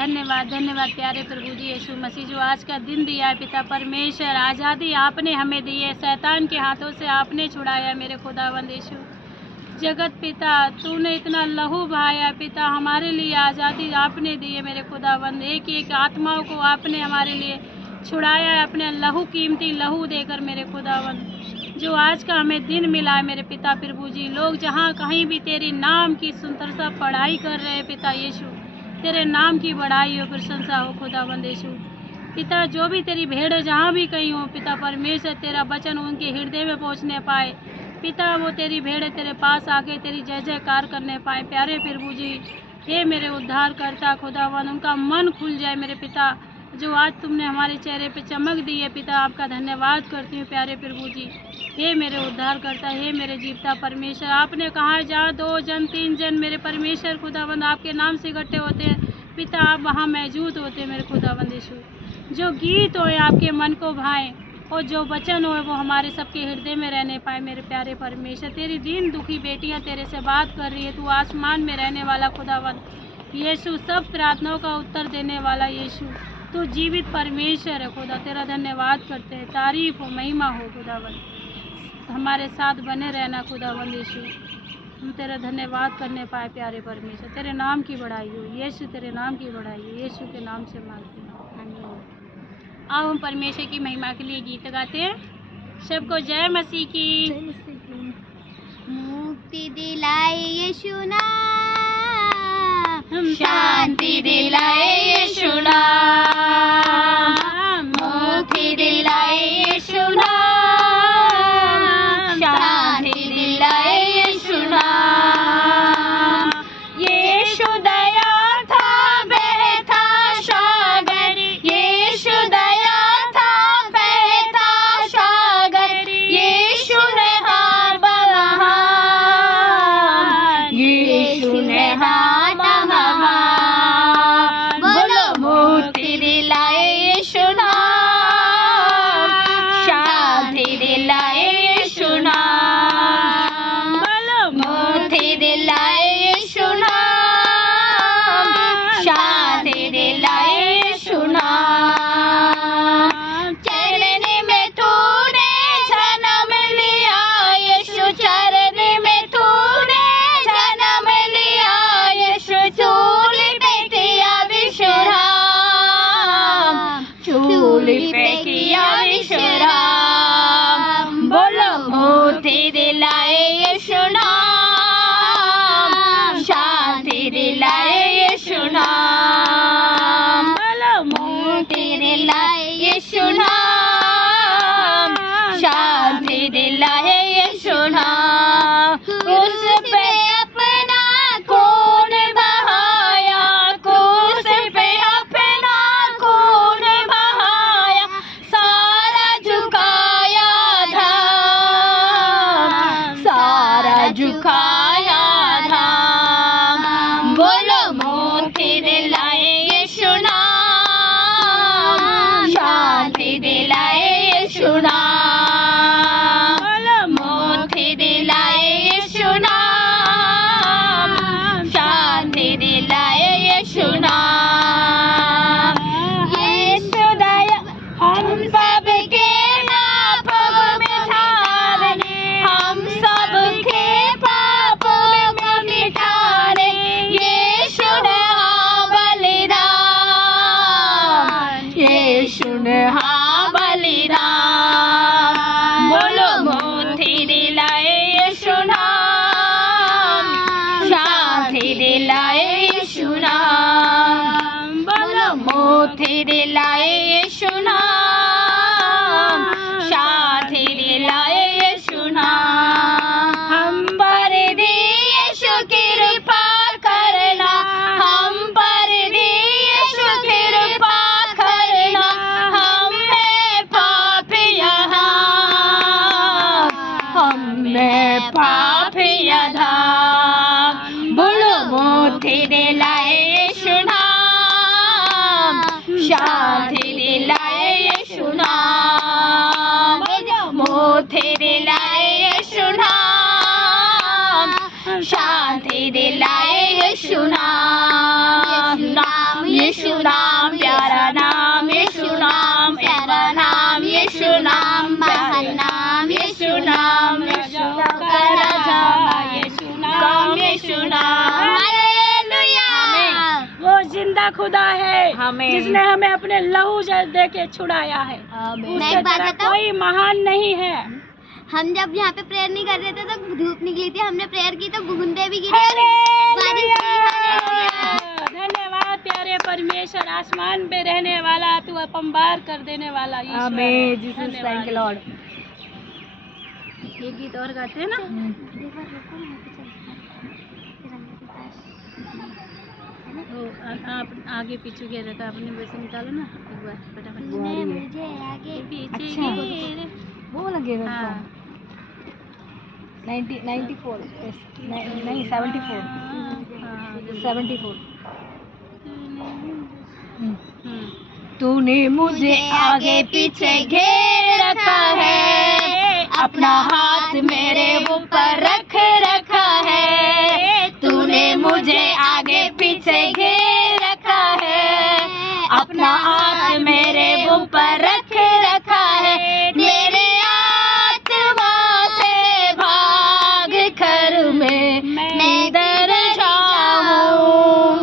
धन्यवाद धन्यवाद प्यारे प्रभु जी यीशु मसीह, जो आज का दिन दिया है पिता परमेश्वर। आज़ादी आपने हमें दी है, शैतान के हाथों से आपने छुड़ाया मेरे खुदावंद यीशु। जगत पिता तूने इतना लहू बहाया पिता, हमारे लिए आज़ादी आपने दी है मेरे खुदावंद। एक एक आत्माओं को आपने हमारे लिए छुड़ाया है अपने लहू, कीमती लहू देकर मेरे खुदावंद। जो आज का हमें दिन मिला है मेरे पिता प्रभु जी, लोग जहाँ कहीं भी तेरी नाम की सुंदरता पढ़ाई कर रहे हैं पिता यीशु, तेरे नाम की बढ़ाई हो, प्रशंसा हो खुदावंद यीशु। पिता जो भी तेरी भेड़ जहाँ भी कहीं हो पिता परमेश्वर, तेरा वचन उनके हृदय में पहुँचने पाए पिता, वो तेरी भेड़ तेरे पास आके तेरी जय जयकार करने पाए प्यारे प्रभु जी। हे मेरे उद्धार करता खुदावंद, उनका मन खुल जाए मेरे पिता, जो आज तुमने हमारे चेहरे पे चमक दी है पिता, आपका धन्यवाद करती हूँ प्यारे प्रभु जी। हे मेरे उद्धार करता, हे मेरे जीवता परमेश्वर, आपने कहा जहाँ 2 जन 3 जन मेरे परमेश्वर खुदावंद आपके नाम से इकट्ठे होते हैं पिता, आप वहाँ मौजूद होते हैं मेरे खुदावंद यीशु। जो गीत हो आपके मन को भाए और जो वचन हो वो हमारे सबके हृदय में रहने पाए मेरे प्यारे परमेश्वर। तेरी दीन दुखी बेटियाँ तेरे से बात कर रही है, तू आसमान में रहने वाला खुदावंद यीशु, सब प्रार्थनाओं का उत्तर देने वाला यीशु, तू जीवित परमेश्वर है खुदा। तेरा धन्यवाद करते हैं, तारीफ हो महिमा हो खुदावंद, हमारे साथ बने रहना खुदावंद यीशु। हम तेरा धन्यवाद करने पाए प्यारे परमेश्वर, तेरे नाम की बढ़ाई हो यीशु, तेरे नाम की बढ़ाई हो यीशु के नाम से मांगते हैं, आमीन। आओ हम परमेश्वर की महिमा के लिए गीत गाते हैं। सबको जय मसीह की। मुक्ति दिलाए यीशु नाम, शांति दिलाए यीशु नाम, मुक्ति दिलाए यीशु नाम, शांति दिलाए यीशु नाम। यीशु दया था बहता सागर, यीशु दया था बहता सागर, यीशु ने हार बहा, यीशु ने हार बहा। बोलो मुक्ति दिलाए यीशु नाम, शांति दिलाए यीशु नाम, बोलो मुक्ति दिलाए यीशु नाम, शांति दिलाए यीशु नाम। चरनी में तूने जन्म लिया यीशु, चरनी में तूने जन्म लिया यीशु, चूली पे किया विश्राम, चूली पे किया विश्राम। बोलो मुक्ति दिलाए यीशु नाम, शांति दिलाए यीशु नाम, बोलो मुक्ति दिलाए यीशु नाम, शांति दिलाए यीशु नाम। उस पे अपना खून बहाया, क्रूस पे अपना खून बहाया, जिंदा खुदा है आमीन। जिसने हमें अपने लहू दे के छुड़ाया है। आमीन। मैं उसके एक बात तरह बताऊं? कोई महान नहीं है। हम जब यहाँ पे प्रेयर नहीं कर रहे थे तो धूप निकली थी, हमने प्रेयर की तो बूंदे भी गिरी और बारिश हुई। हालेलुया। धन्यवाद प्यारे परमेश्वर, आसमान पे रहने वाला, तू अपंबार कर देने वाला ईश्वर है। आमीन। जीसस धन्यवाद। Thank you Lord. एक गीत और गाते हैं ना। वो आप आगे पीछे घेर रखा, अपने वैसे निकालो ना एक बार फटाफट। तूने मुझे आगे पीछे अच्छा। घेर। वो लगे हाँ। 94 नहीं 74 74। तूने मुझे आगे पीछे घेर रखा है, अपना हाथ मेरे ऊपर रख रखा है। तूने मुझे आगे पीछे घेर रखा है, अपना हाथ मेरे ऊपर रख रखा है। मेरे आत्मा से भाग कर मैं इधर जाऊं,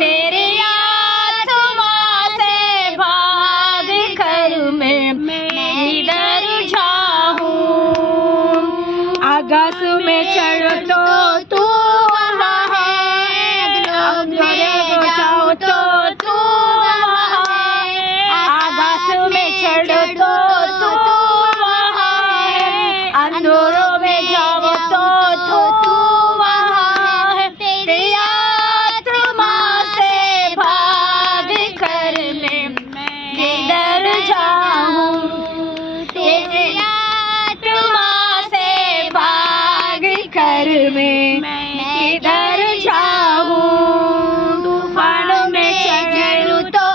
तेरी आत्मा से भाग कर मैं इधर जाऊं। आकाश में चढ़ तो तू वहाँ है, अंधेरे जाऊं तो तू वहाँ है। आकाश में चढ़ तो तू वहाँ है, अंधेरों में जाऊं तो तू वहाँ है। तेरी आत्मा से भाग कर मैं इधर जाऊं, तेरी आत्मा से भाग कर मैं इधर जाऊं। तूफानों में चढ़ूं तो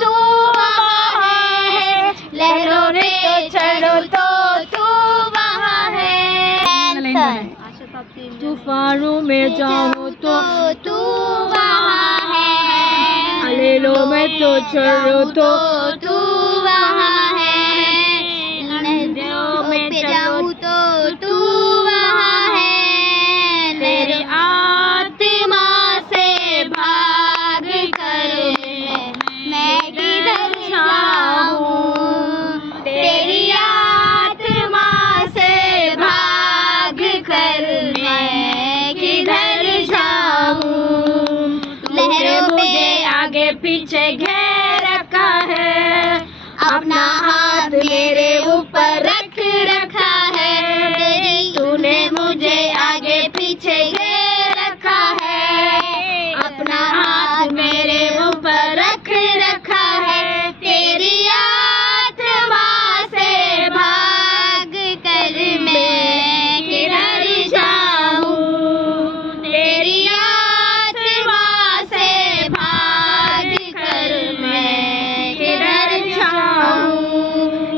तू वहाँ है, लहरों में चढ़ूं तो तू वहाँ है। तूफानों में जाऊं तो तू वहाँ है, अलेलों में तो चढ़ूं तो तू वहाँ है। नदियों में जाऊं तो तू वहाँ है, तेरी आत्मा से भाग कर मैं किधर जाऊं, तेरी आत्मा से भाग कर मैं किधर जाऊं। तूने मुझे आगे पीछे घेर रखा है, अपना हाथ मेरे ऊपर रख रखा है। तूने मुझे आगे पीछे घेर रखा है, अपना हाथ मेरे ऊपर रख रखा है। तेरी आत्मा से भाग कर मैं किधर जाऊं, तेरी आत्मा से भाग कर मैं किधर जाऊं।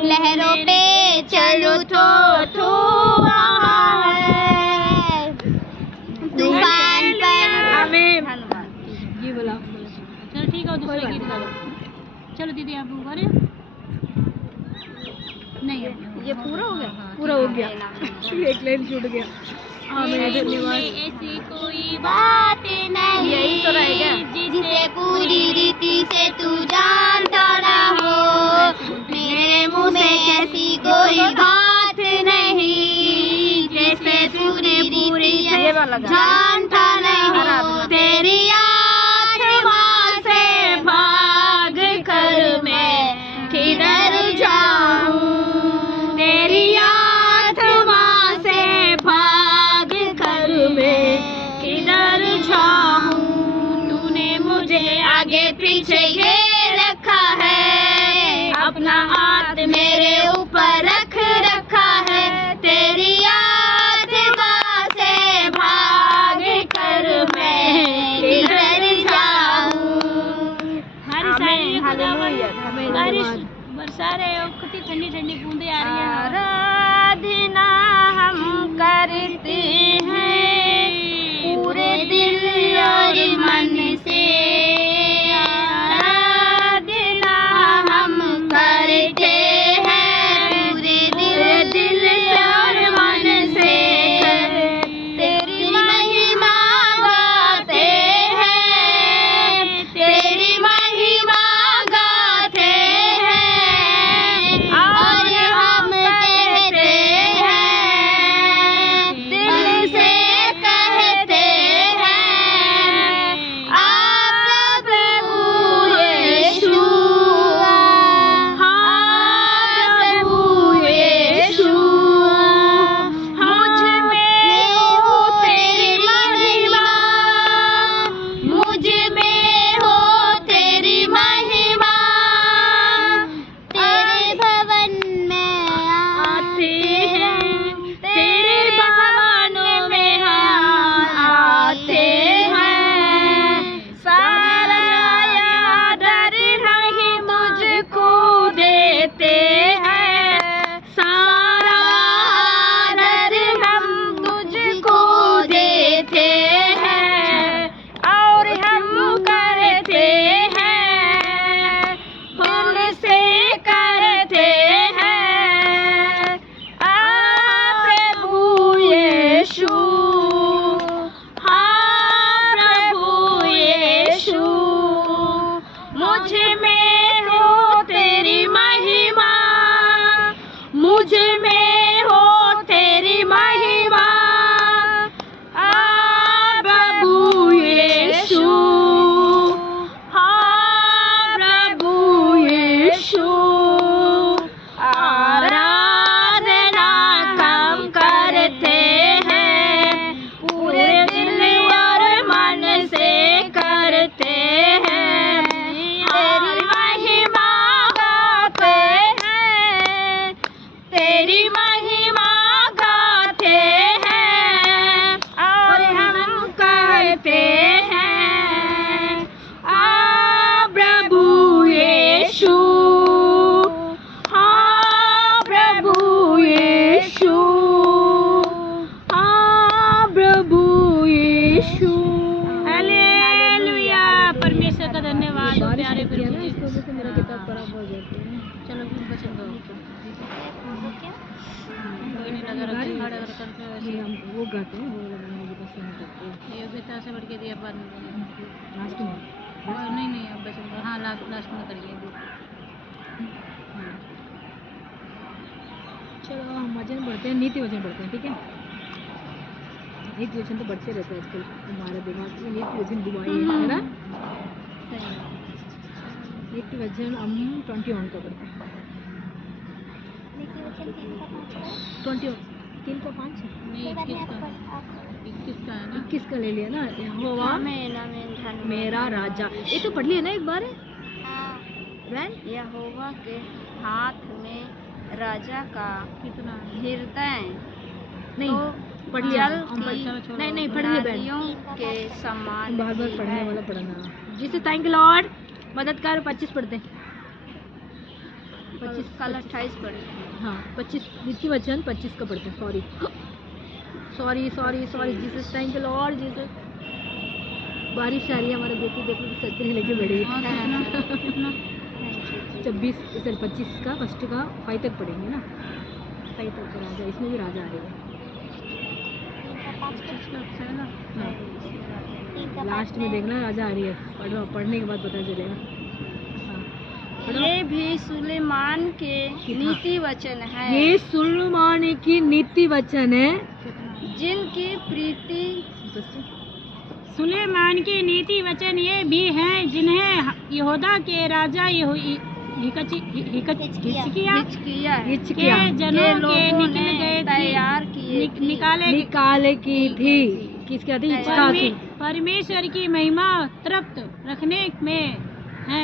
लहरों पे चलूं तो तू वहाँ है, तूफान पर। आमीन। ये बोला चलो ठीक है, दूसरा गीत गा लो। चलो दीदी आप गा रहे हो? नहीं ये पूरा हो गया, पूरा हो गया। एक लाइन छूट गया। धन्यवाद। ऐसी कोई बात नहीं, यही तो रहेगा। जिसे पूरी रीति से तू जानता ना हो, मेरे मुंह में कैसी कोई बात नहीं, जैसे पूरी ये वाला गाना। जानता नहीं हो। तेरी आत्मा से भाग कर मैं किधर जाऊं, तेरी आत्मा से भाग कर मैं किधर जाऊं। तूने मुझे आगे पीछे घेर रखा है, अपना हाथ मेरे ऊपर रख रखा है। तेरी आत्मा से भाग कर मैं किधर जाऊं। हमारी सारी हालेलुया। बारिश बरसा रहे हो, कितनी ठंडी ठंडी बूंदे आ रही हैं। आराधना हम करते हैं पूरे दिल और मन से, आराधना हम करते हैं पूरे दिल और मन से। तेरी महिमा गाते हैं, तेरी दो बारिश प्यारे होती है ना, प्रभु जी। इसकी वजह से मेरा किताब खराब हो जाती है। चलो बचन दो, कोई नहीं लगा रखा है, खड़ा कर करके ये वैसे हम वो गाते हैं, वो लगाने की पसंद करते हैं योग्यता से बढ़ के दिया बाद में लास्ट में। नहीं नहीं अब बचन दो, हाँ लास्ट में करिए। चलो हम वचन बढ़ते हैं, नीति वचन बढ़ते हैं, ठीक है। नीति वचन तो बढ़ते रहते हैं आजकल, हमारे दिमाग में नीति वचन दुआई है ना। नीति वचन हम 21 का पढ़ते हैं। 3 का 5 नहीं 21 का है ना। 21 का ले लिया ना। यहोवा आमीन आमीन धन्यवाद। मेरा राजा, ये तो पढ़ लिया ना एक बार। हाँ, रैन यहोवा के हाथ में राजा का कितना हृदय नहीं तो पढ़ लिया जल हम की नहीं नहीं पढ़ लिया बहन, नदियों के समान बार बार ही पढ़ने है। वाला पढ़ना। जिसे थैंक लॉर्ड मदद कर। 25 पढ़ते हैं। 25 कल 28 पढ़े। हाँ 25 नीति वचन 25 का पढ़ते हैं। Sorry Jesus thank Lord Jesus. बारिश आ रही है, हमारे बेटी देखो कि छतरी लेके बैठी है। कितना 25 का फर्स्ट का 5 तक पढ़ेंगे ना। 5 तक का राजा, इसमें भी राजा आ रही है। हाँ लास्ट में देखना राजा आ रही है, पढ़ने के बाद पता चलेगा। हाँ ये भी सुलेमान के नीति वचन है, ये सुलेमान की नीति वचन है जिनकी प्रीति सुलेमान के नीति वचन ये भी हैं जिन्हें यहूदा के राजा हिजकिय्याह हिजकिय्याह के जनों के लोगों निकल ने गए तैयार किए थे। निकाले की थी। किसका थी? इच्छा थी। परमेश्वर की महिमा तृप्त रखने में है,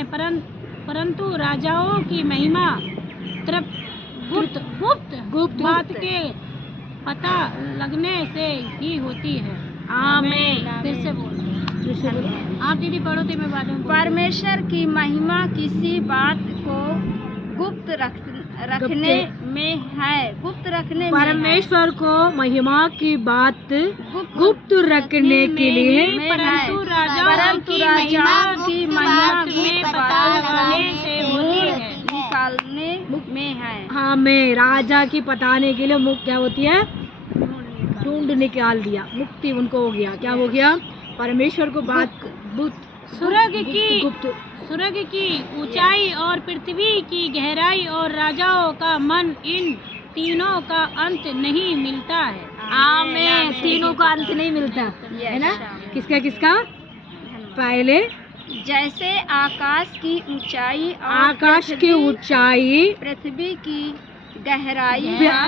परंतु राजाओं की महिमा गुप्त बात के पता लगने से ही होती है। आमीन। फिर से बोल आप दीदी पढ़ो तो मैं बाद में बोलूँ। परमेश्वर की महिमा किसी बात को गुप्त रखने में है, गुप्त रखने में है। परमेश्वर को महिमा की बात गुप्त रखने के लिए परंतु राजाओं की महिमा में पता लगाने से होती है, निकालने में है। हाँ मैं राजा की पताने के लिए मुक्त क्या होती है? ढूंढ निकाल दिया, मुक्ति उनको हो गया। क्या हो गया? परमेश्वर को बात स्वर्ग की ऊंचाई और पृथ्वी की गहराई और राजाओं का मन, इन तीनों का अंत नहीं मिलता है। आमीन। तीनों का अंत नहीं मिलता है ना। किसका किसका? पहले जैसे आकाश की ऊंचाई और आकाश की ऊंचाई, पृथ्वी की गहराई,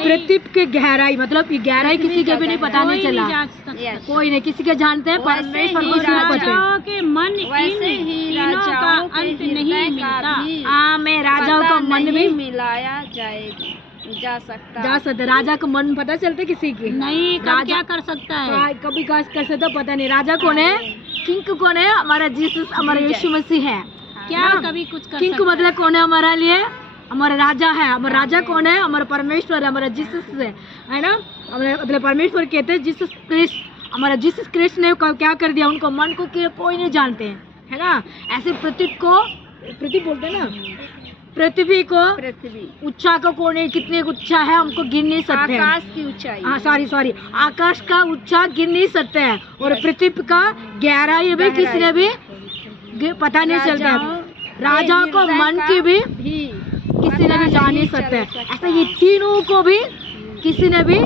पृथ्वी की गहराई, मतलब ये गहराई किसी के भी नहीं पता नहीं चला। Yes. कोई नहीं किसी के जानते हैं, परमेश्वर को सिर्फ पता है। राजाओं के मन, वैसे इन ही तीनों का राजाओं के अंत हृदय नहीं का मिलता। भी आमीन। राजाओं का मन भी मिलाया जा सकता। राजा का मन पता चलता किसी की नहीं, कब राजा क्या कर सकता है। कभी काश कर सकता पता नहीं। राजा कौन है? किंग कौन है? हमारा जीसस, हमारा यीशु मसीह है। क्या ना? कभी कुछ कर किंग सकता मतलब कौन है? हमारा लिए हमारा राजा है। हमारा राजा कौन है? हमारा परमेश्वर है, हमारा जीसस है ना। मतलब परमेश्वर कहते हैं जीसस क्रिस्ट। हमारा जीसस क्रिस्ट ने क्या कर दिया? उनको मन को कोई नहीं जानते हैं, है ना। ऐसे पृथ्वी बोलते हैं ना, पृथ्वी को ऊंचा का कौन है? कितने ऊंचा है हमको गिन नहीं सकते। आकाश की ऊंचाई, हाँ सॉरी आकाश का ऊंचा गिन नहीं सकते हैं, और पृथ्वी का गहराई भी किसी ने भी पता नहीं चलता है। राजाओं को मन की भी किसी ने भी जान नहीं सकते। ऐसा ये तीनों को भी किसी ने भी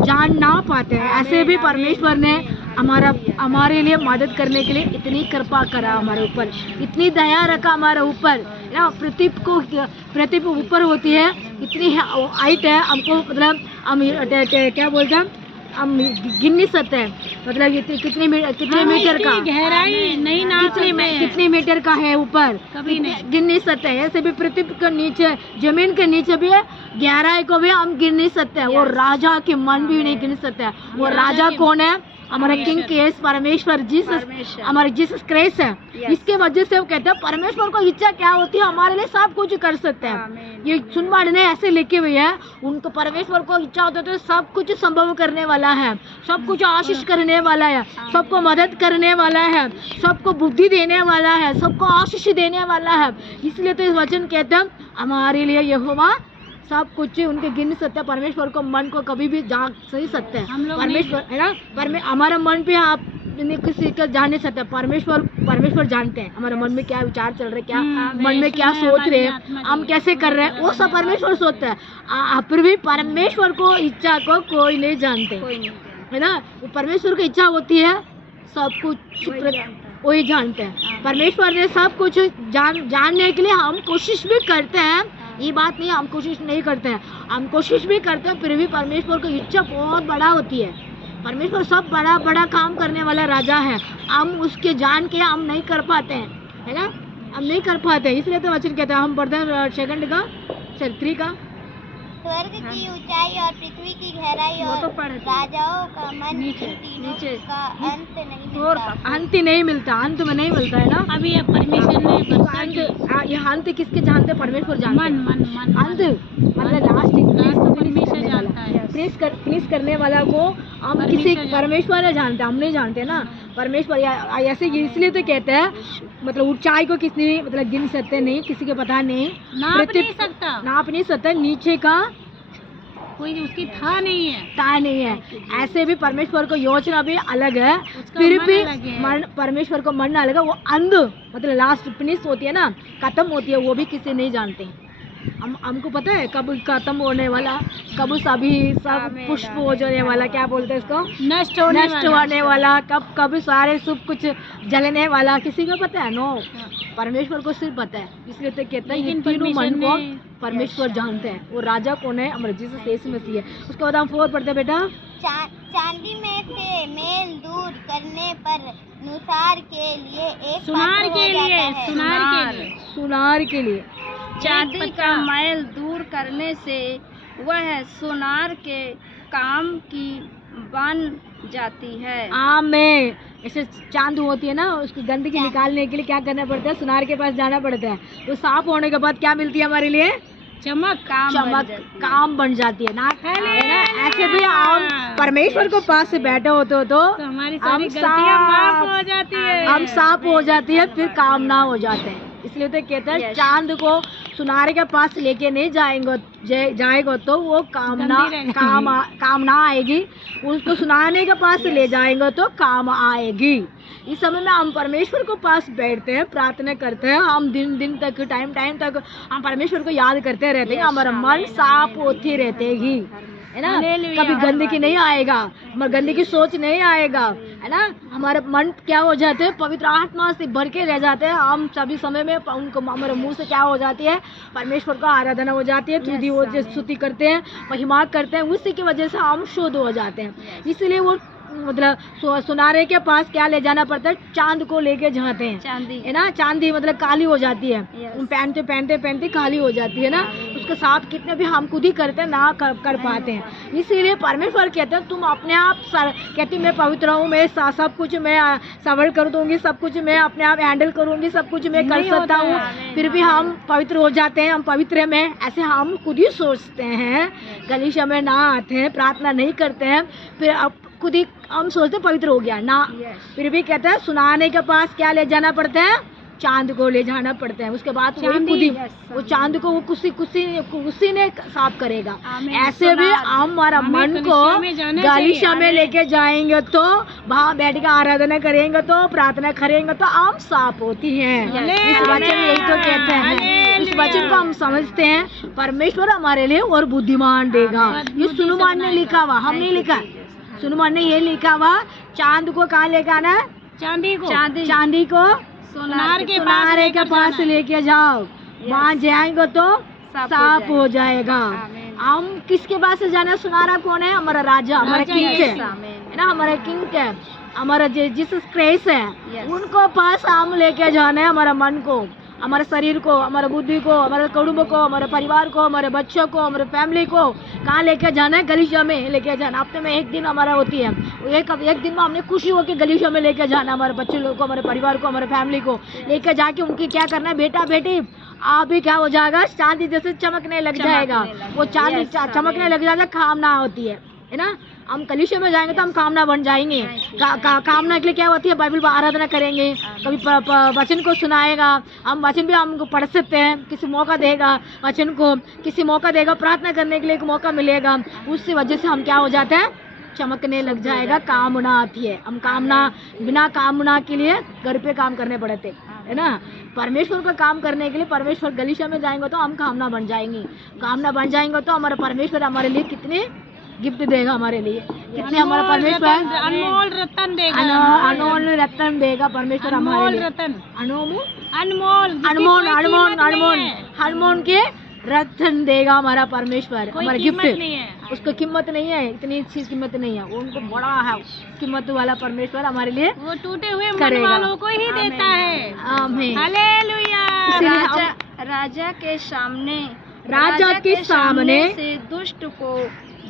जान ना पाते हैं। ऐसे भी परमेश्वर ने हमारे लिए मदद करने के लिए इतनी कृपा करा हमारे ऊपर, इतनी दया रखा हमारे ऊपर ना। पृथ्वी ऊपर होती है, इतनी हाइट है, हमको मतलब हम क्या बोलते हैं, हम गिन नहीं सकते हैं। मतलब ये कितने मीटर का गहराई नहीं ना कितने मीटर का है ऊपर, कभी नहीं गिन नहीं सकते हैं। ऐसे भी पृथ्वी के नीचे, जमीन के नीचे भी गहराई को भी हम गिन नहीं सकते हैं। वो राजा के मन भी नहीं गिन सकते हैं। वो राजा कौन है? हमारा किंग केस परमेश्वर जीसस, हमारे जीसस क्राइस्ट है। इसके वजह से वो कहते हैं परमेश्वर को इच्छा क्या होती है, हमारे लिए सब कुछ कर सकते हैं। ये सुनवाड़ ने ऐसे लिखी हुई है, उनको परमेश्वर को इच्छा होती है तो सब कुछ संभव करने वाला वाला है, सब कुछ आशीष करने वाला है, सबको मदद करने वाला है, सबको बुद्धि देने वाला है, सबको आशीष देने वाला है। इसलिए तो इस वचन कहते हैं हमारे लिए यहोवा सब कुछ उनके गिन नहीं सकते। परमेश्वर को मन को कभी भी जान सही सकते हैं हम लोग परमेश्वर, है ना। हमारा मन पे आप किसी का जान नहीं सकते। परमेश्वर जानते हैं हमारे मन में क्या विचार चल रहे, क्या मन में क्या सोच रहे हैं, हम कैसे कर रहे हैं, वो सब परमेश्वर सोचता है। फिर भी परमेश्वर को इच्छा को कोई नहीं जानते, है ना। परमेश्वर की इच्छा होती है, सब कुछ वही जानते हैं। परमेश्वर ने सब कुछ जानने के लिए हम कोशिश भी करते हैं, ये बात नहीं हम कोशिश नहीं करते हैं, हम कोशिश भी करते हैं, फिर भी परमेश्वर की इच्छा बहुत बड़ा होती है। परमेश्वर सब बड़ा बड़ा काम करने वाला राजा है, हम उसके जान के हम नहीं कर पाते हैं, है ना, हम नहीं कर पाते हैं। इसलिए तो वचन कहते हैं, हम पढ़ते हैं 3 का स्वर्ग की ऊंचाई और पृथ्वी की गहराई और राजाओं का मन नीचे का अंत नहीं मिलता। अंत नहीं मिलता, अंत में नहीं मिलता, है ना। अभी अब परमेश्वर ने वर्षा की ये अंत किसके जानते हैं? परमेश्वर जानते हैं। मन अंत मतलब लास्ट परमेश्वर जानता है। फिनिश करने वाला को हम किसी परमेश्वर जानते हैं, हम नहीं जानते ना। परमेश्वर ऐसे इसलिए तो कहते हैं मतलब ऊंचाई को किसने मतलब गिन सकते नहीं, किसी को पता नहीं, नाप नहीं सकता। नीचे का कोई उसकी था नहीं है। ऐसे भी परमेश्वर को योजना भी अलग है, फिर भी परमेश्वर को मन अलग है। वो अंध मतलब लास्ट फिनिश होती है ना, खत्म होती है, वो भी किसी नहीं जानते। हमको पता है कब खत्म होने वाला, कब सभी सब पुष्प हो जाने वाला, क्या बोलते हैं इसको, नष्ट होने वाला, कब सारे सब कुछ जलने वाला, किसी को पता है? नो, परमेश्वर को सिर्फ पता है। इसलिए तो कहता है ये तीनों मन को परमेश्वर जानते हैं। वो राजा कौन है? हमारे जीसस यीशु मसीह है। उसके बाद हम 4 पढ़ते हैं बेटा। चांदी में से मेल दूर करने पर नुसार के लिए एक सुनार के लिए चांदी का मैल दूर करने से वह सोनार के काम की बन जाती है। आमीन। ऐसे चांद होती है ना, उसकी गंदगी निकालने के लिए क्या करना पड़ता है? सुनार के पास जाना पड़ता है। तो साफ होने के बाद क्या मिलती है हमारे लिए? चमक काम बन जाती है ना। ऐसे भी हम परमेश्वर को पास से बैठे होते हो तो हमारी हम साफ हो जाती है, हम साफ हो जाती है, फिर काम ना हो जाते हैं। इसलिए तो कहते हैं चांद को सुनार के पास लेके नहीं जाएगा तो वो काम ना आएगी। उसको सुनाने के पास ले जाएंगे तो काम आएगी। इस समय में हम परमेश्वर को पास बैठते हैं, प्रार्थना करते हैं, हम दिन तक टाइम तक हम परमेश्वर को याद करते रहते हैं, हमारा मन साफ होती रहेगी, है ना। कभी गंदगी नहीं आएगा, हमारा गंदगी सोच नहीं आएगा, है ना। हमारे मन क्या हो जाते हैं? पवित्र आत्मा से भर के रह जाते हैं। हम सभी समय में उनको हमारे मुंह से क्या हो जाती है? परमेश्वर का आराधना हो जाती है, स्तुति करते हैं, महिमा करते हैं, उसी की वजह से हम शुद्ध हो जाते हैं। इसलिए वो मतलब सुनारे के पास क्या ले जाना पड़ता है? चांद को लेके जाते हैं, चांदी, है ना। चांदी मतलब काली हो जाती है, पहनते काली हो जाती है ना। उसके साथ कितने भी हम खुद ही करते ना कर पाते हैं। इसीलिए परमेश्वर कहते हैं तुम अपने आप कहती मैं पवित्र हूँ, मैं सब कुछ मैं सवल कर दूंगी, सब कुछ मैं अपने आप हैंडल करूंगी, सब कुछ मैं कर सकता हूँ, फिर भी हम पवित्र हो जाते हैं, हम पवित्र में ऐसे हम खुद ही सोचते हैं, गलीशा में ना आते हैं, प्रार्थना नहीं करते हैं, फिर अब खुद ही हम सोचते पवित्र हो गया ना। फिर भी कहते हैं सुनाने के पास क्या ले जाना पड़ता है? चांद को ले जाना पड़ता है। उसके बाद वो चांद को वो कुछ ने साफ करेगा। ऐसे भी हमारा मन को गलीशा में लेके जाएंगे तो वहाँ बैठ के आराधना करेंगे तो प्रार्थना करेंगे तो हम साफ होती हैं। इस वचन में यही तो कहते हैं, इस वचन को हम समझते हैं परमेश्वर हमारे लिए और बुद्धिमान देगा। ये सुनुमान ने लिखा हुआ, हम नहीं लिखा, सुनुमान ने ये लिखा हुआ चांद को कहाँ लेके आना है? चांदी को सुनार के पास लेके जाओ, वहाँ जाएंगे तो साफ हो जाएगा। हम किसके पास से जाना? सुनारा कौन है? हमारा राजा, हमारा किंग है ना, हमारा किंग है, हमारा जीसस क्राइस्ट है। उनको पास हम लेके जाना है, हमारा मन को, हमारे शरीर को, हमारे बुद्धि को, हमारे कुटुंब को, हमारे परिवार को, हमारे बच्चों को, हमारे फैमिली को कहाँ लेके जाना है? गलीशा में लेके जाना। हफ्ते में एक दिन हमारा होती है, एक दिन में हमने खुशी होकर गलीशा में लेके जाना, हमारे बच्चे लोग को, हमारे परिवार को, हमारे फैमिली को लेके जाके उनकी क्या करना है? बेटा बेटी आप भी क्या हो जाएगा? चांदी जैसे चमकने लग जाएगा, वो चांदी चमकने लग जाएगा, काम ना होती है है ना। हम कलीसिया में जाएंगे तो हम कामना बन जाएंगे। कामना के लिए क्या होती है, बाइबल आराधना करेंगे, कभी वचन को सुनाएगा, हम वचन भी हमको पढ़ सकते हैं, किसी मौका देगा वचन को, किसी मौका देगा प्रार्थना करने के लिए एक मौका मिलेगा, उससे वजह से हम क्या हो जाते हैं, चमकने लग जाएगा। कामना आती है, हम कामना बिना कामना के लिए घर पे काम करने पड़े थे, है ना। परमेश्वर का काम करने के लिए परमेश्वर कलीसिया में जाएंगे तो हम कामना बन जाएंगे। कामना बन जाएंगे तो हमारा परमेश्वर हमारे लिए कितने गिफ्ट देगा, हमारे लिए कितने हमारा परमेश्वर अनमोल रतन देगा, अनमोल रतन देगा परमेश्वर हमारे लिए। रतन अनमोल अनमोल के रतन देगा हमारा परमेश्वर, हमारा गिफ्ट। उसको कीमत नहीं है, इतनी अच्छी कीमत नहीं है, वो उनको बड़ा है कीमत वाला परमेश्वर हमारे लिए वो टूटे हुए मन वालों को ही देता है। आमीन। हालेलुया। राजा के सामने से दुष्ट को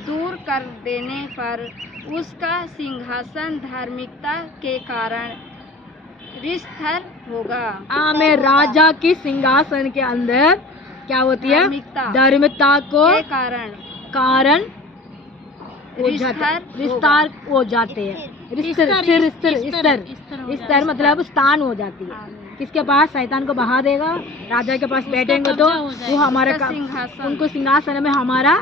दूर कर देने पर उसका सिंहासन धार्मिकता के कारण स्थिर होगा। आमीन। राजा की सिंहासन के अंदर क्या होती है, धार्मिकता को कारण विस्तार हो जाते हैं, स्तर मतलब स्थान हो जाती है। किसके पास, शैतान को बहा देगा, राजा के पास बैठेंगे तो वो हमारा उनको सिंहासन में हमारा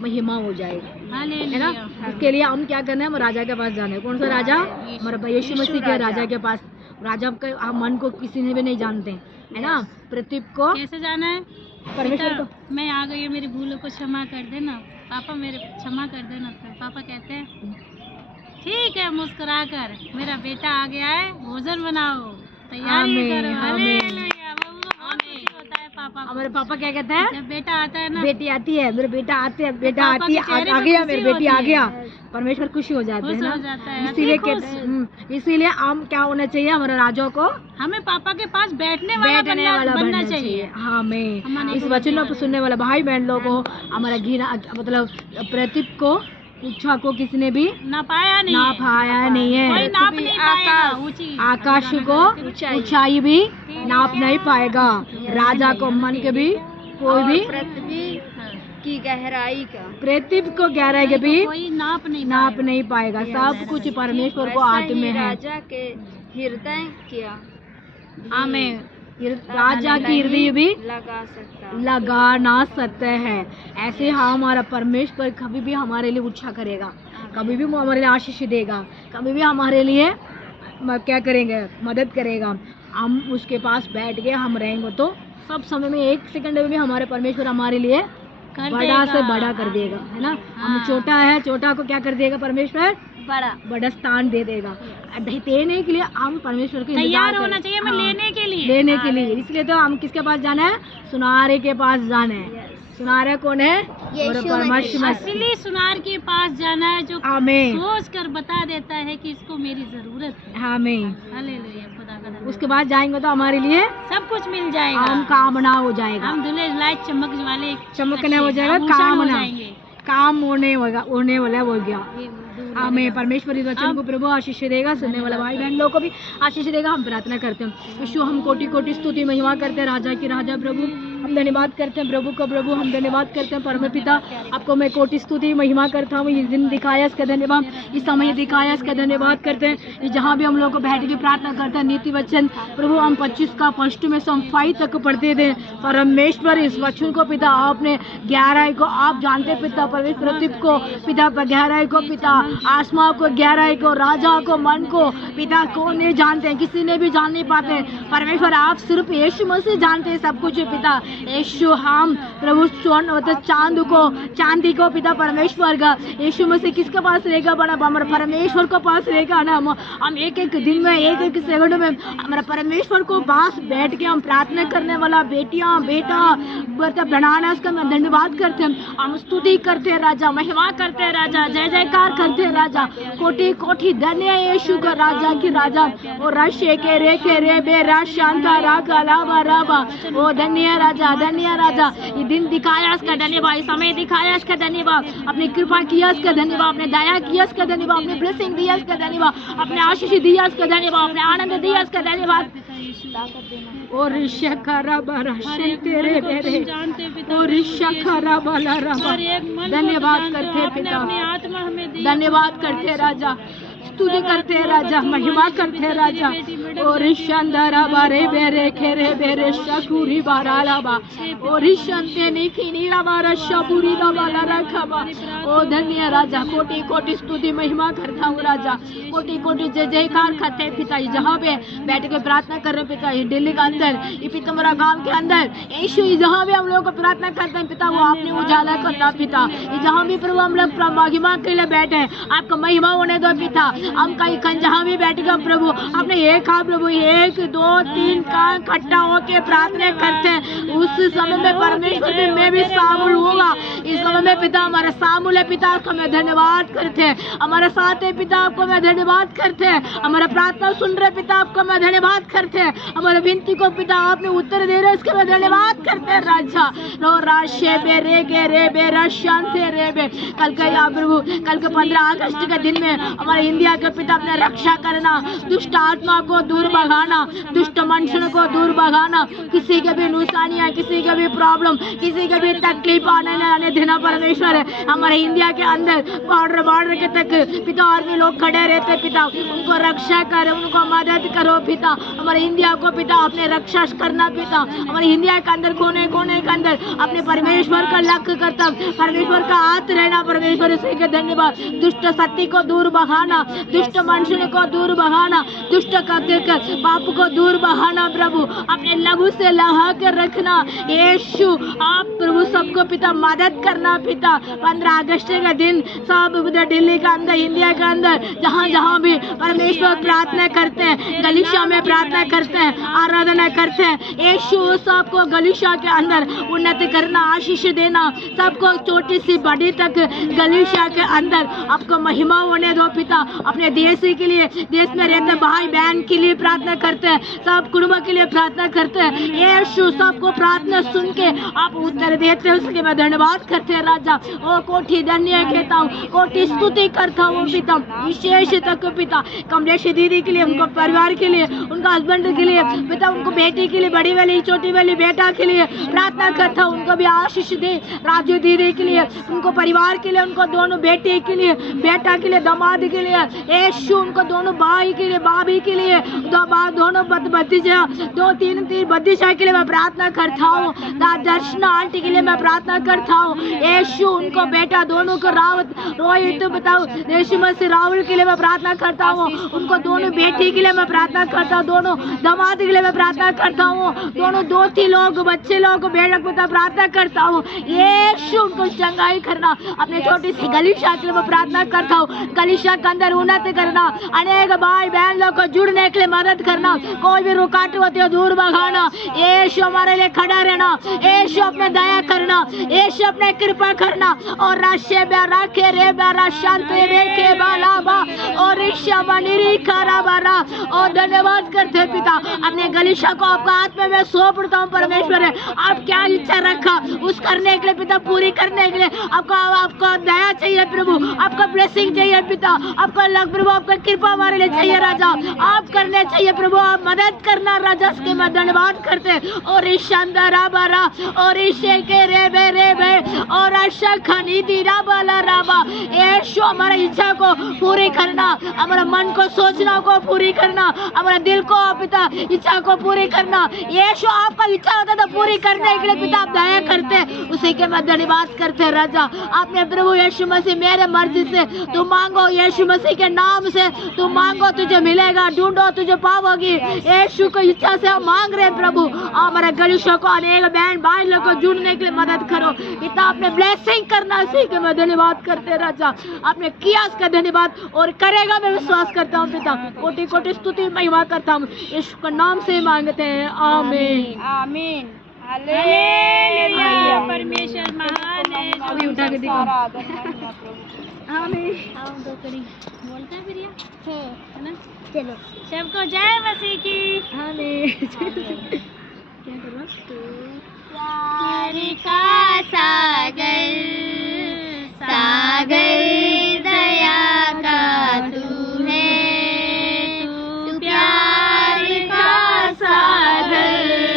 महिमा हो जाएगा, है ना। इसके लिए हम क्या करना है, हम राजा के पास जाना है। कौन सा राजा, हमारा यीशु मसीह के राजा के पास। राजा का मन को किसी ने भी नहीं जानते, है ना। पृथ्वी को कैसे जाना है, परमेश्वर को। मैं आ गई, मेरी भूलों को क्षमा कर देना पापा, मेरे क्षमा कर देना। तो पापा कहते हैं ठीक है, मुस्कुरा कर, मेरा बेटा आ गया है, भोजन बनाओ, तैयारी करो। हालेलुया। बहुत खुशी होता है पापा को। हमारे पापा क्या कहते हैं, जब बेटा आता है ना, बेटी आती है, मेरे बेटा आते हैं, बेटा आती है, आ गया मेरी बेटी आ गया, परमेश्वर खुशी हो जाते हैं ना। इसीलिए हम क्या होना चाहिए, हमारे राजा को हमें पापा के पास बैठने वाला बनना चाहिए। हमें इस वचनों को सुनने वाला भाई बहन लोगों को हमारा घृणा मतलब पृथ्वी को इच्छा को किसने भी ना पाया नहीं है। कोई नाप नहीं पाएगा, आकाश को ऊंचाई भी नाप नहीं पाएगा, राजा को मन के भी कोई भी पृथ्वी की गहराई का पृथ्वी को गहराई के भी कोई नाप नहीं पाएगा। सब कुछ परमेश्वर को हाथ में है। राजा के हृदय क्या आमीन। राजा की हृदय भी लगा ना सकते हैं। ऐसे हमारा परमेश्वर कभी भी हमारे लिए उच्छा करेगा, कभी भी हमारे लिए आशीष देगा, कभी भी हमारे लिए क्या करेंगे, मदद करेगा। हम उसके पास बैठ के हम रहेंगे तो सब समय में, एक सेकंड में भी हमारे परमेश्वर हमारे लिए बड़ा से बड़ा कर देगा, है ना। हम छोटा है, छोटा को क्या कर देगा परमेश्वर, बड़ा स्थान दे देगा। देने के लिए हम परमेश्वर के तैयार होना चाहिए, हमें लेने के लिए। इसलिए तो हम किसके पास जाना है, सुनारे के पास जाना है। सुनारे कौन है, परमेश्वर। असली सुनार के पास जाना है, जो सोच कर बता देता है कि इसको मेरी जरूरत है। आमीन। हालेलुया। खुदा का धन्यवाद। उसके बाद जाएंगे तो हमारे लिए सब कुछ मिल जाएगा, हम कामना हो जाएगा, हम दुल्हे लाइट चमकने हो जाएगा, कामना काम होने वाला हो गया। हमें परमेश्वर इस वचन को प्रभु आशीष देगा, सुनने वाला भाई बहन लोगों को भी आशीष देगा। हम प्रार्थना करते हैं, यीशु हम कोटि कोटि स्तुति महिमा करते हैं, राजा की राजा प्रभु हम धन्यवाद करते हैं, प्रभु का प्रभु हम धन्यवाद करते हैं। परम पिता आपको मैं कोटि स्तुति महिमा करता हूँ। ये दिन दिखाया इसका धन्यवाद, इस समय दिखाया इसका धन्यवाद करते हैं। जहाँ भी हम लोग को बैठ के प्रार्थना करते हैं, नीति वचन प्रभु हम 25 का फर्स्ट में से हम 5 तक पढ़ते थे। परमेश्वर इस वचन को पिता आपने गहराई को आप जानते पिता, परमेश्वर पृथ्वी को पिता, गहराई को पिता, आसमान को गहराई को, राजा को मन को पिता को नहीं जानते हैं, किसी ने भी जान नहीं पाते। परमेश्वर आप सिर्फ यीशु मसीह जानते हैं सब कुछ पिता। यीशु हम प्रभु चांदी को पिता परमेश्वर का, यीशु मसीह किसके पास रहेगा, बड़ा हमारे परमेश्वर को पास रहेगा ना। हम एक एक दिन में, एक एक सेकंड में हमारे परमेश्वर को पास बैठ के हम प्रार्थना करने वाला बेटियां बेटा बनाना, उसका मैं धन्यवाद करते हैं, हम स्तुति करते हैं राजा, महिमा करते हैं राजा, जय जयकार करते हैं राजा। कोटि कोटि धन्य यीशु का राजा की राजा। ओ रशे के रे बेरा शांता रागा लावा राबा। ओ धन्य राजा, धन्य राजा। ये दिन दिखाया इसका धन्यवाद, ये समय दिखाया इसका धन्यवाद, अपनी कृपा किया इसका धन्यवाद, अपने दया किया इसका धन्यवाद, अपने ब्लेसिंग दिया इसका धन्यवाद, अपने आशीष दिया इसका धन्यवाद, अपने आनंद दिया इसका धन्यवाद। और ऋषखरा बरा हर एक तेरे मन को बेरे तुम जानते हो पिता और प्रभु ऋषखरा बला रबा। हर एक मन को धन्यवाद तुम जानते करते हो। हैं आपने पिता, अपनी आत्मा हमें दी। धन्यवाद करते हैं राजा, स्तुति करते हैं राजा, महिमा करते हैं राजा। और ईशंदरा बारे बेरे खेरे बेरे शकुरी बारा लाबा और ईशंते निखिनी बारा शबुरी बाला रखबा। ओ धन्य राजा, कोटि कोटि स्तुति महिमा करता हूँ राजा, कोटि कोटि जय जयकार करते हैं पिता। जहाँ पे बैठ के प्रार्थना कर रहे पिता, ये दिल्ली के अंदर, ये पिता मेरा गाँव के अंदर, यीशु जहाँ भी हम लोग को प्रार्थना करते हैं पिता, वो आपने उजाला करना पिता। जहाँ भी प्रभु हम लोग महिमा के लिए बैठे हैं, आपका महिमा होने दो पिता। हम कहीं जहाँ भी बैठ गए प्रभु, आपने एक प्रभु 1 2 3 का इकट्ठा होके प्रार्थना करते हैं, उस समय में परमेश्वर भी मैं भी शामिल होगा। इस समय में पिता हमारे शामिल है पिता, आपको मैं धन्यवाद करते हैं। हमारे साथ है पिता, आपको मैं धन्यवाद करते हैं। हमारा प्रार्थना सुन रहे पिता, आपको मैं धन्यवाद करते हैं। हमारे विनती को पिता आपने उत्तर दे रहे, इसके मैं धन्यवाद करते हैं राजा। रो राशे बेरे के रे बेरा शांति रे बे। कल का या प्रभु, कल के 15 अगस्त के दिन में हमारे इंडिया के पिता अपने रक्षा करना, दुष्ट आत्मा को दूर भगाना, दुष्ट मनुष्यों को दूर भगाना, किसी के भी नुकसानियाँ, किसी के भी प्रॉब्लम, किसी के भी तकलीफ आने देना परमेश्वर है। हमारे इंडिया के अंदर बॉर्डर के तक पिता आर्मी लोग खड़े रहते पिता, उनको रक्षा करो, उनको मदद करो पिता। हमारे इंडिया को पिता अपने रक्षा करना पिता, हमारे इंडिया के अंदर कोने कोने के अंदर अपने परमेश्वर का लक्ष्य करता, परमेश्वर का हाथ रहना परमेश्वर, इसी के धन्यवाद। दुष्ट शक्ति को दूर भगाना, दुष्ट मनुष्य को दूर बहाना, दुष्ट पाप को दूर बहाना प्रभु, अपने लहू से लहा के रखना यीशु। आप प्रभु सबको पिता मदद करना पिता। 15 अगस्त के दिन सब दिल्ली के अंदर, इंडिया के अंदर, जहाँ जहाँ भी परमेश्वर प्रार्थना करते हैं, गलीशा में प्रार्थना करते हैं, आराधना करते हैं यीशु, सबको गलीशा के अंदर उन्नति करना, आशीष देना, सबको छोटी सी बड़ी तक गलीशा के अंदर आपको महिमा होने दो पिता। अपने देश के लिए, देश में रहते भाई बहन के लिए प्रार्थना करते हैं, सब कुटुंब के लिए प्रार्थना करते हैं यीशु। सबको प्रार्थना सुन के आप उत्तर देते हैं, उसके मैं धन्यवाद करते हैं राजा। ओ कोटि धन्य कहता हूँ, कोटि स्तुति करता हूँ पिता, विशेष तक पिता कमलेश दीदी के लिए, उनको परिवार के लिए, उनका हस्बैंड के लिए पिता, उनको बेटी के लिए, बड़ी वाली छोटी वाली बेटा के लिए प्रार्थना करता हूँ, उनको भी आशीष दे। राजू दीदी के लिए, उनको परिवार के लिए, उनको दोनों बेटे के लिए, बेटा के लिए, दामाद के लिए यीशु, उनको दोनों भाई के लिए, भाभी के लिए, दोनों भतीजा, 2-3 भतीजा के लिए मैं प्रार्थना करता हूँ। दर्शना आंटी के लिए मैं प्रार्थना करता हूँ यीशु, उनको बेटा दोनों को रावत रोहित बताओ यीशु मसीह राहुल के लिए मैं प्रार्थना करता हूँ, उनको दोनों बेटी के लिए मैं प्रार्थना करता हूँ, दोनों दामाद के लिए मैं प्रार्थना करता हूँ, दोनों 2-3 लोग बच्चे लोग बेटक पिता प्रार्थना करता हूँ यीशु, उनको चंगाई करना। अपने छोटी सी गलीशा के लिए मैं प्रार्थना करता हूँ, गलीशा के अंदर उन्नति करना, अनेक भाई बहन लोग को जुड़ने के लिए मदद करना, कोई भी रुकावट होती है दूर भगाना यीशु, हमारे लिए खड़ा रहना यीशु, अपने दया करना यीशु, अपने कृपा करना। और राशे राखे रे बारा शांति रेखे बालाबा और ईशा मनीरी कारा बारा। और धन्यवाद करते पिता, अपने गलीशा को आपका हाथ में मैं सौंपता हूँ परमेश्वर है। आप क्या इच्छा रखा उस करने के लिए पिता, पूरी करने के लिए आपका दया चाहिए प्रभु, आपका ब्लेसिंग चाहिए पिता, आपका लग प्रभु, आपका कृपा हमारे लिए चाहिए राजा, आप करने चाहिए प्रभु, आप मदद करना राजा, इसके मैं धन्यवाद करते। और ईशानदारा बारा और ईशे के रे बे और आशा खनी दीरा बाला राबा यीशु, हमारा इच्छा को पूरी करना, हमारा मन को सोचना को पूरी करना, हमारा दिल को पिता इच्छा को पूरी करना यीशु, आपका इच्छा होता था पूरी करने के लिए पिता आप दया करते, उसी के मैं धन्यवाद करते राजा। आपने प्रभु यीशु मसीह मेरे मर्जी से तुम मांगो, यीशु मसीह के नाम से तुम मांगो तुझे मिलेगा, ढूंढो तुझे पाओगी यीशु की इच्छा से हम मांग रहे प्रभु। हमारे गलीशों को अनेक बहन भाई लोग को जुड़ने के लिए मदद करो पिता, आपने ब्लेसिंग करना सीखे, मैं धन्यवाद करते राजा, आपने किया इसका धन्यवाद और करेगा मैं विश्वास करता हूँ पिता। कोटि कोटि स्तुति महिमा करता हूँ यीशु के नाम से मांगते हैं, आमीन आमीन। हालेलुया, परमेश्वर महान है। अभी उठा के दिखाओ। आमीन। आओ दो करी बोलते हैं प्रिया, है ना? चलो सबको जय मसीह की। आमीन। क्या करो? प्यार का सागर सागर दया का तू है, तू प्यार का सागर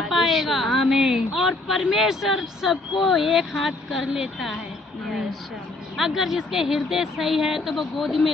गा पाएगा। आमीन। और परमेश्वर सबको एक हाथ कर लेता है। अगर जिसके हृदय सही है तो वो गोद में